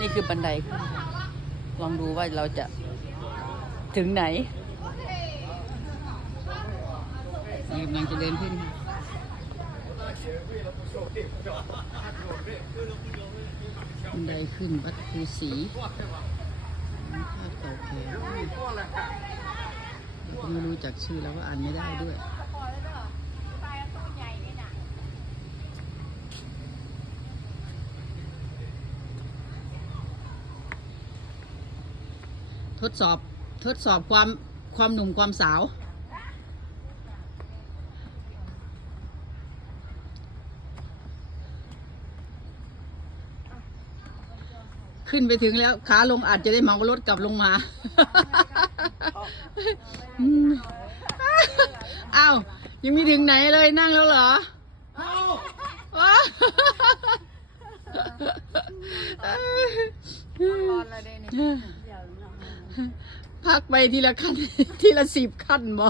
นี่คือบันไดขึ้นลองดูว่าเราจะถึงไหนกำลังจะเดินขึ้นบันไดขึ้นวัดภูศรีภาพเก่าแก่ไม่รู้จักชื่อแล้วว่าอ่านไม่ได้ด้วยทดสอบความหนุ่มความสาวขึ้นไปถึงแล้วขาลงอาจจะได้เหมารถกลับลงมาอ้าวยังไม่ถึงไหนเลยนั่งแล้วเหรอพักไปทีละขั้นทีละ10 ขั้นบ่